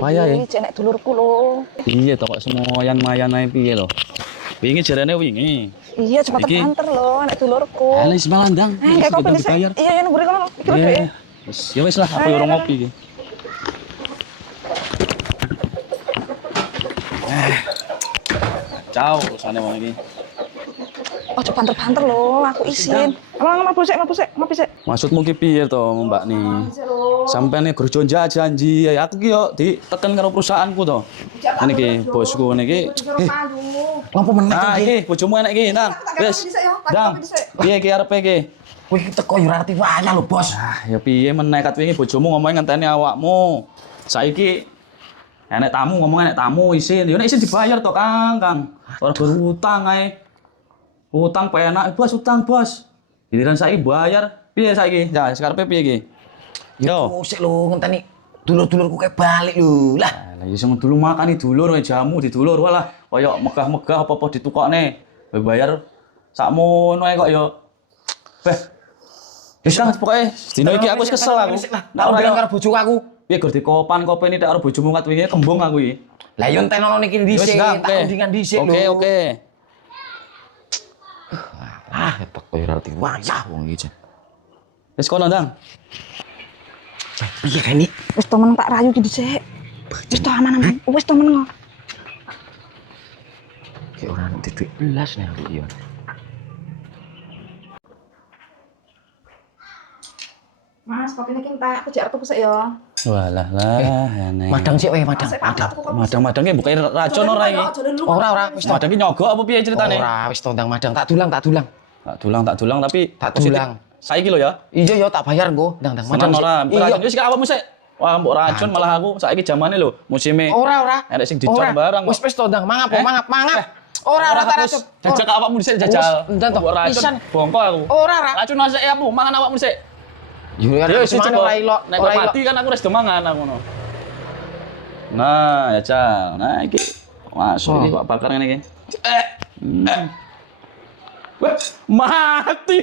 Payah ya. Cek nek dulurku lho. Iya to kok semoyan-mayan ae piye lho. Wingi jarane wingi. Iya cepet Iki. banter lho nek dulurku. Ala wis malandang. Kayak kopi dhisik. Iya ya nemburi kono. Iki lho. Iya. Wis ya wis lah aku Ayo, urung ayo, ngopi iki. Ciao, urusane wong iki. Oh cepet banter lho, aku izin. Emang ngopi sik. Maksudmu ki piye to, Mbak nih? Sampeyan gur janji ya aku ki yo diteken karo perusahaanku to. Ngene iki bosku ngene iki. Lampu meneh Nah, iki bojomu enek iki, Nang. Wis. Dang. Piye iki arepe iki? Kowe iki teko yo ora arti wayah lho, Bos. Ah, ya piye meneh kat wingi bojomu ngomong ngenteni awakmu. Saiki enek tamu ngomong enek tamu isin. Yo nek isin dibayar to, Kang. Ora berutang ae. Utang penak, Bos, utang, Bos. Giliran saiki bayar. Piye saiki? Ya, sekarepe piye iki? Yo. Sik lho ngenteni dulur-dulurku kayak balik lho. Lah, Lah ya sing dulu makani dulur jamu didulur walah kaya megah-megah apa-apa ditukokne. Bayar sakmono ae kok ya. Beh. Wis kan pokoke dino iki aku wis kesel aku. Nak bilang karo bojoku aku. Piye gur dikopan kopeni tek karo bojomu kat wingi kembung aku iki. Lah yo entenono niki dhisik, tak undingan dhisik lho. Oke. Ah, teko yo ora arti wayah wong iki. Wis kono ndang. Piye kene? Wis temen tak rayu ki dhisik. Wis to aman-aman. Wis temen kok. Ki ora nanti duit belas nih aku yo. Mas, kopi iki entek, aku jek arep sik ya. Walah lah, aneh. Madang sik wae, madang. Madang ki bukae racun ora iki. Ora, wis to. Madang ki nyogok apa piye ceritane? Ora, wis to ndang madang. Tak dulang. Tak dulang tapi Tak positif. dulang. Saiki lho ya. Iya yo tak bayar engko, ndang Madang madang. ora, Iya. racun wis awakmu sik. Wah, mbok racun malah aku saiki zamane lho, musime. Ora. Enek sing dicor barang. Wis to ndang mangap. Ora tak racun. Jajak awakmu dhisik jajal. Entan to. Mbok racun. Pisan. Bongko aku. Ora. Racun sik aku, mangan awakmu dhisik. Yo Ya wis semane ora ilok. Nek kok mati kan aku wis do mangan aku ngono. Nah, ya Cal. Nah iki masuk iki kok bakar ngene iki. Wah, mati.